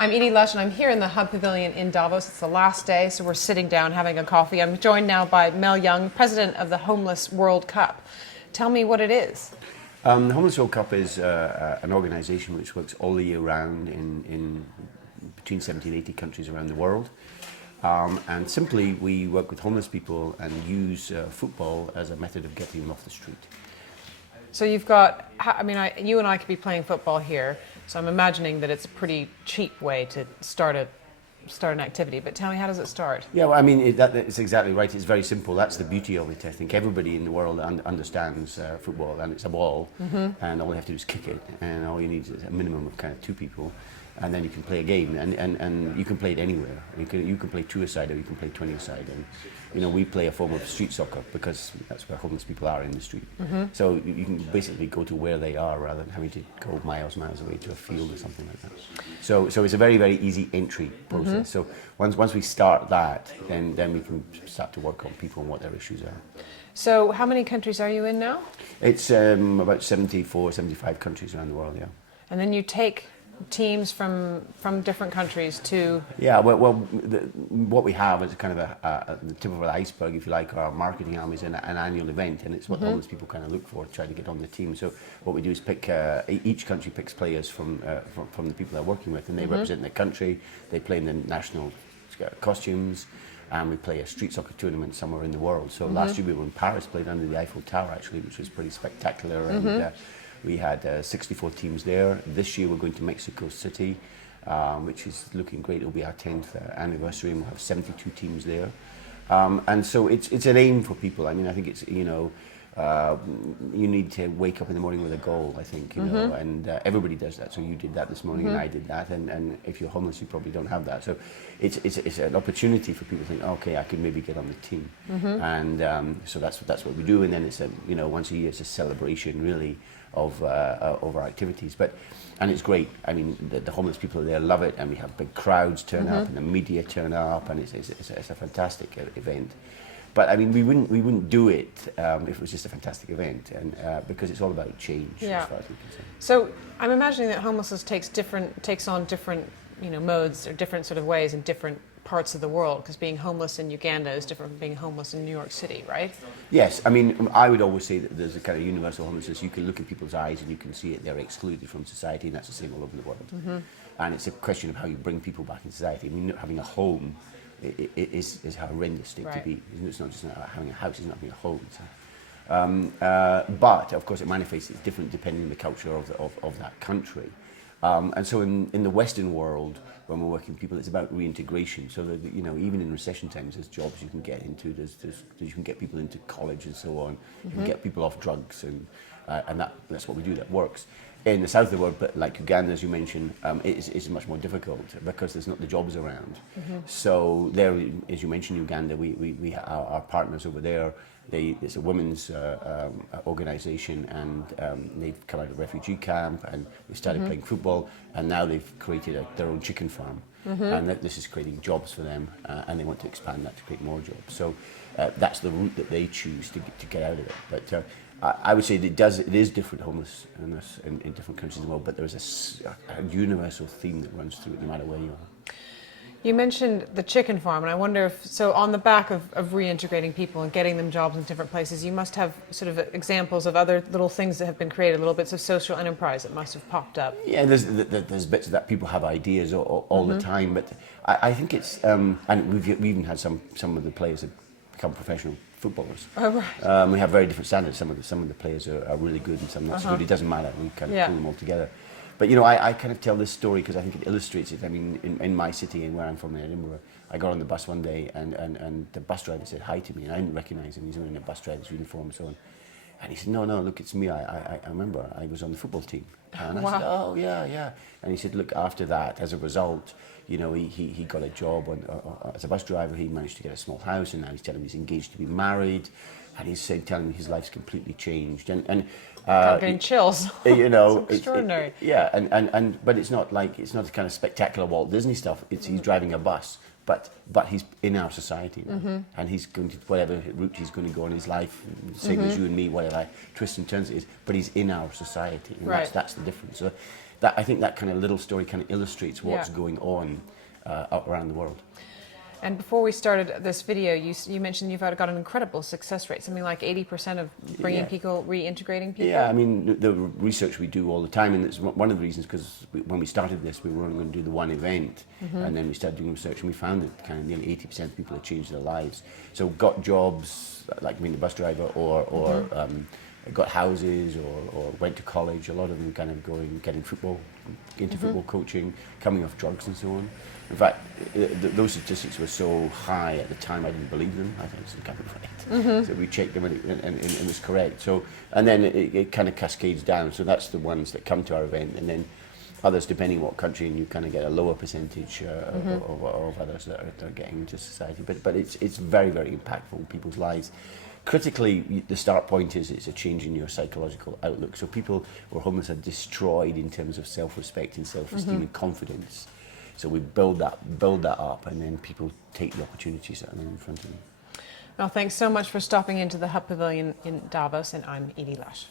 I'm Edie Lush, and I'm here in the Hub Pavilion in Davos. It's the last day, so we're sitting down having a coffee. I'm joined now by Mel Young, president of the Homeless World Cup. Tell me what it is. The Homeless World Cup is an organisation which works all the year round in between 70 and 80 countries around the world. And simply, we work with homeless people and use football as a method of getting them off the street. So you've got, you and I could be playing football here, so I'm imagining that it's a pretty cheap way to start an activity. But tell me, how does it start? Yeah, well, I mean, it's exactly right. It's very simple. That's the beauty of it. I think everybody in the world understands football, and it's a ball, and all you have to do is kick it, and all you need is a minimum of kind of two people, and then you can play a game, and you can play it anywhere. You can play two-a-side or you can play 20-a-side, and you know, we play a form of street soccer because that's where homeless people are, in the street. So you can basically go to where they are rather than having to go miles away to a field or something like that. So it's a very, very easy entry process. So once we start that, then we can start to work on people and what their issues are. So how many countries are you in now? It's about 74, 75 countries around the world, yeah. And then you take teams from different countries to... Yeah, well what we have is kind of the tip of the iceberg, if you like. Our marketing arm is an annual event, and it's what homeless people kind of look for to try to get on the team. So what we do is pick, each country picks players from the people they're working with, and they represent their country. They play in the national costumes, and we play a street soccer tournament somewhere in the world. So last year we were in Paris, played under the Eiffel Tower actually, which was pretty spectacular, and we had 64 teams there. This year we're going to Mexico City, which is looking great. It'll be our 10th anniversary, and we'll have 72 teams there. And so it's an aim for people. I mean, I think it's, you know, you need to wake up in the morning with a goal, I think, you know, and everybody does that. So you did that this morning, and I did that, and if you're homeless, you probably don't have that. So it's an opportunity for people to think, okay, I can maybe get on the team, and so that's what we do. And then it's you know, once a year it's a celebration, really, of our activities. And it's great. I mean, the homeless people there love it, and we have big crowds turn up, and the media turn up, and it's a fantastic event. But I mean, we wouldn't do it if it was just a fantastic event, and because it's all about change, as far as we're concerned. So I'm imagining that homelessness takes on different, you know, modes or different sort of ways in different parts of the world, because being homeless in Uganda is different from being homeless in New York City, right? Yes, I mean, I would always say that there's a kind of universal homelessness. You can look in people's eyes and you can see it, they're excluded from society, and that's the same all over the world. And it's a question of how you bring people back in society. I mean, not having a home is a horrendous state to be. It's not just about having a house, it's not having a home. So. But, of course, it manifests it's different depending on the culture of that country. And so in the Western world, when we're working with people, it's about reintegration. So that, you know, even in recession times, there's jobs you can get into. You can get people into college and so on. You can get people off drugs, and that's what we do. That works. In the south of the world, but like Uganda, as you mentioned, it's much more difficult because there's not the jobs around. So there, as you mentioned, Uganda, we our partners over there. It's a women's organisation, and they've come out of a refugee camp, and they started playing football, and now they've created their own chicken farm, and this is creating jobs for them, and they want to expand that to create more jobs. So that's the route that they choose to get out of it. But I would say it is different homelessness in different countries in the world, but there's a universal theme that runs through it no matter where you are. You mentioned the chicken farm, and I wonder if, so on the back of reintegrating people and getting them jobs in different places, you must have sort of examples of other little things that have been created, little bits of social enterprise that must have popped up. Yeah, there's bits of that. People have ideas all the time, but I think it's, and we've even had some of the players have become professional footballers. Oh, right. We have very different standards. Some of the players are really good, and some not so good. It doesn't matter. We kind of pull them all together. But you know, I kind of tell this story because I think it illustrates it. I mean, in my city and where I'm from in Edinburgh, I got on the bus one day, and the bus driver said hi to me, and I didn't recognise him. He's wearing a bus driver's uniform and so on. And he said, no, look, it's me. I remember I was on the football team. And I said, oh, yeah. And he said, look, after that, as a result, you know, he got a job as a bus driver. He managed to get a small house, and now he's telling me he's engaged to be married. And he's telling me his life's completely changed. And I'm getting chills. You know, it's extraordinary. But it's not the kind of spectacular Walt Disney stuff. He's driving a bus, but he's in our society now, and he's going to whatever route he's going to go in his life, same as you and me, whatever twists and turns it is. But he's in our society, and that's the difference. So that I think that kind of little story kind of illustrates what's Yeah. going on up around the world. And before we started this video, you mentioned you've got an incredible success rate, something like 80% of bringing Yeah. people, reintegrating people. Yeah, I mean, the research we do all the time, and it's one of the reasons, because when we started this, we were only going to do the one event, and then we started doing research, and we found that kind of nearly 80% of people had changed their lives. So got jobs, like being a bus driver, or got houses, or went to college. A lot of them kind of getting football, into football coaching, coming off drugs and so on. In fact, those statistics were so high at the time, I didn't believe them. I thought it was kind of right. So we checked them, and it was correct. So, and then it kind of cascades down. So that's the ones that come to our event, and then others, depending on what country, and you kind of get a lower percentage of others that are getting into society. But it's very, very impactful in people's lives. Critically, the start point is it's a change in your psychological outlook. So people who are homeless are destroyed in terms of self-respect and self-esteem and confidence. So we build that up, and then people take the opportunities that are in front of them. Well, thanks so much for stopping into the Hub Pavilion in Davos, and I'm Edie Lush.